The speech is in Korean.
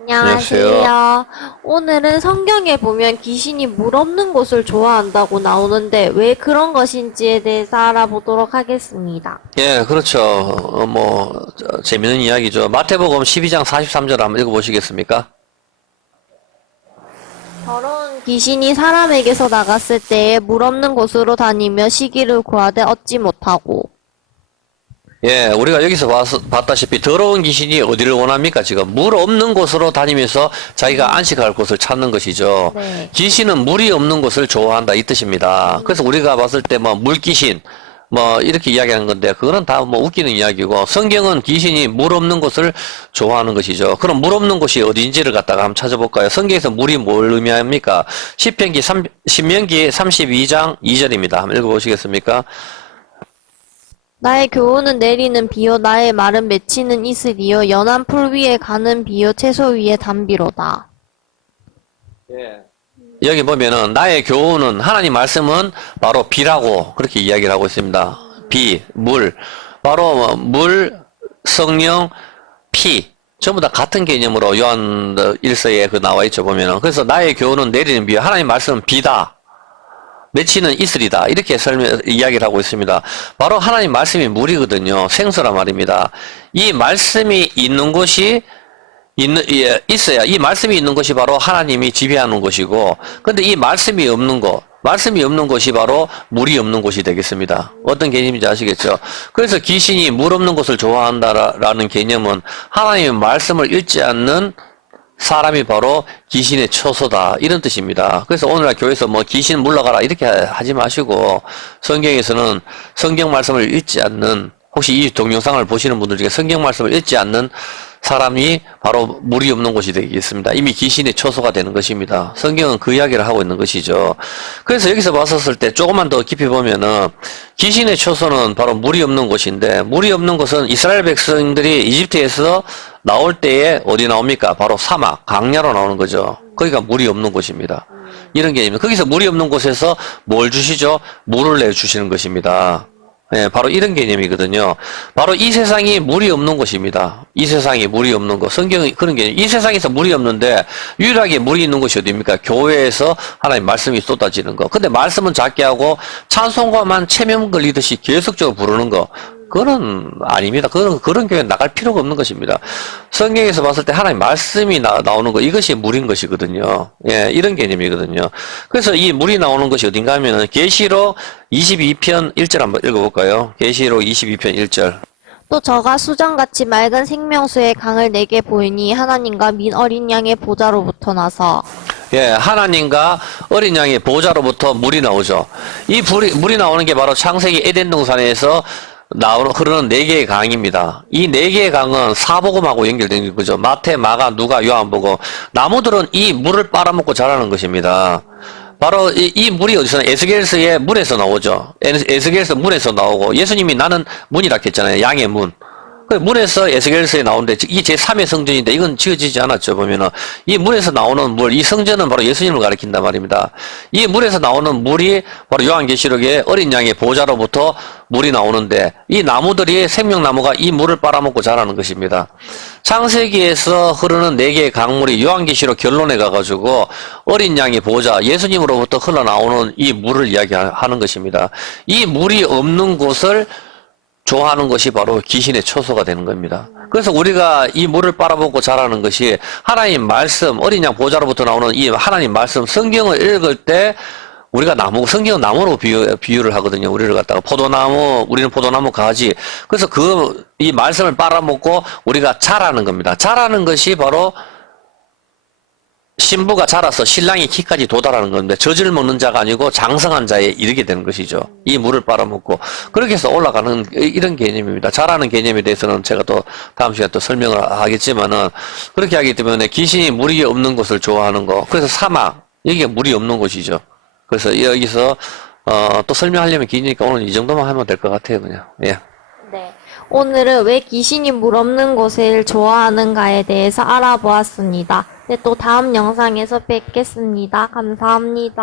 안녕하세요. 안녕하세요. 오늘은 성경에 보면 귀신이 물 없는 곳을 좋아한다고 나오는데 왜 그런 것인지에 대해서 알아보도록 하겠습니다. 예, 그렇죠. 재밌는 이야기죠. 마태복음 12장 43절 한번 읽어보시겠습니까? 더러운 귀신이 사람에게서 나갔을 때에 물 없는 곳으로 다니며 시기를 구하되 얻지 못하고. 예, 우리가 여기서 봤다시피 더러운 귀신이 어디를 원합니까? 지금 물 없는 곳으로 다니면서 자기가 안식할 곳을 찾는 것이죠. 네. 귀신은 물이 없는 곳을 좋아한다 이 뜻입니다. 그래서 우리가 봤을 때 물귀신 이렇게 이야기하는 건데 그거는 다 웃기는 이야기고 성경은 귀신이 물 없는 곳을 좋아하는 것이죠. 그럼 물 없는 곳이 어딘지를 갖다가 한번 찾아볼까요? 성경에서 물이 뭘 의미합니까? 신명기 32장 2절입니다. 한번 읽어보시겠습니까? 나의 교훈은 내리는 비요 나의 말은 맺히는 이슬이요 연한 풀 위에 가는 비요 채소 위에 담비로다. 여기 보면은 나의 교훈은 하나님 말씀은 바로 비라고 그렇게 이야기를 하고 있습니다. 비, 물, 바로 물, 성령, 피 전부 다 같은 개념으로 요한 1서에 나와 있죠 보면은. 그래서 나의 교훈은 내리는 비, 하나님 말씀은 비다. 맺히는 이슬이다. 이렇게 이야기를 하고 있습니다. 바로 하나님 말씀이 물이거든요. 생수란 말입니다. 이 말씀이 있는 곳이 있어야 이 말씀이 있는 것이 바로 하나님이 지배하는 것이고, 근데 이 말씀이 없는 것이 바로 물이 없는 곳이 되겠습니다. 어떤 개념인지 아시겠죠? 그래서 귀신이 물 없는 곳을 좋아한다라는 개념은 하나님의 말씀을 읽지 않는 사람이 바로 귀신의 처소다 이런 뜻입니다. 그래서 오늘날 교회에서 귀신 물러가라 이렇게 하지 마시고, 성경에서는 성경 말씀을 읽지 않는, 혹시 이 동영상을 보시는 분들 중에 성경 말씀을 읽지 않는 사람이 바로 물이 없는 곳이 되겠습니다. 이미 귀신의 처소가 되는 것입니다. 성경은 그 이야기를 하고 있는 것이죠. 그래서 여기서 봤었을 때 조금만 더 깊이 보면은 귀신의 처소는 바로 물이 없는 곳인데, 물이 없는 곳은 이스라엘 백성들이 이집트에서 나올 때에 어디 나옵니까? 바로 사막, 광야로 나오는 거죠. 거기가 물이 없는 곳입니다. 이런 개념입니다. 거기서 물이 없는 곳에서 뭘 주시죠? 물을 내주시는 것입니다. 예, 바로 이런 개념이거든요. 바로 이 세상이 물이 없는 곳입니다. 이 세상이 물이 없는 곳. 성경은 그런 개념. 이 세상에서 물이 없는데 유일하게 물이 있는 곳이 어디입니까? 교회에서 하나님 말씀이 쏟아지는 거. 근데 말씀은 작게 하고 찬송가만 체면 걸리듯이 계속적으로 부르는 거. 그건 아닙니다. 그런 교회 나갈 필요가 없는 것입니다. 성경에서 봤을 때 하나님 말씀이 나오는 거, 이것이 물인 것이거든요. 예, 이런 개념이거든요. 그래서 이 물이 나오는 것이 어딘가 하면은 계시록 22편 1절 한번 읽어볼까요? 계시록 22편 1절. 또 저가 수정같이 맑은 생명수의 강을 내게 보이니 하나님과 민 어린 양의 보좌로부터 나서. 예, 하나님과 어린 양의 보좌로부터 물이 나오죠. 이 물이 나오는 게 바로 창세기 에덴 동산에서 흐르는 네 개의 강입니다. 이 네 개의 강은 사복음하고 연결된 거죠. 마태, 마가, 누가, 요한복음. 나무들은 이 물을 빨아먹고 자라는 것입니다. 바로 이 물이 어디서 에스겔서의 문에서 나오죠. 에스겔서 문에서 나오고, 예수님이 나는 문이라 했잖아요. 양의 문. 그 문에서 에스겔서에 나오는데, 이게 제3의 성전인데 이건 지어지지 않았죠. 보면은 이 문에서 나오는 물, 이 성전은 바로 예수님을 가리킨단 말입니다. 이 물에서 나오는 물이 바로 요한계시록의 어린 양의 보좌로부터 물이 나오는데, 이 나무들이 생명나무가 이 물을 빨아먹고 자라는 것입니다. 창세기에서 흐르는 네 개의 강물이 요한계시록 결론에 가가지고 어린 양의 보좌, 예수님으로부터 흘러나오는 이 물을 이야기하는 것입니다. 이 물이 없는 곳을 좋아하는 것이 바로 귀신의 처소가 되는 겁니다. 그래서 우리가 이 물을 빨아먹고 자라는 것이 하나님 말씀, 어린 양 보좌로부터 나오는 이 하나님 말씀, 성경을 읽을 때 우리가 성경은 나무로 비유를 하거든요. 우리를 갖다가 우리는 포도나무 가지. 그래서 이 말씀을 빨아먹고 우리가 자라는 겁니다. 자라는 것이 바로 신부가 자라서 신랑이 키까지 도달하는 건데, 젖을 먹는 자가 아니고 장성한 자에 이르게 되는 것이죠. 이 물을 빨아먹고. 그렇게 해서 올라가는 이런 개념입니다. 자라는 개념에 대해서는 제가 또 다음 시간에 또 설명을 하겠지만은, 그렇게 하기 때문에 귀신이 물이 없는 곳을 좋아하는 거. 그래서 사막, 여기가 물이 없는 곳이죠. 그래서 여기서 또 설명하려면 기니까 오늘 이 정도만 하면 될 것 같아요, 그냥. 예. 네. 오늘은 왜 귀신이 물 없는 곳을 좋아하는가에 대해서 알아보았습니다. 네, 또 다음 영상에서 뵙겠습니다. 감사합니다.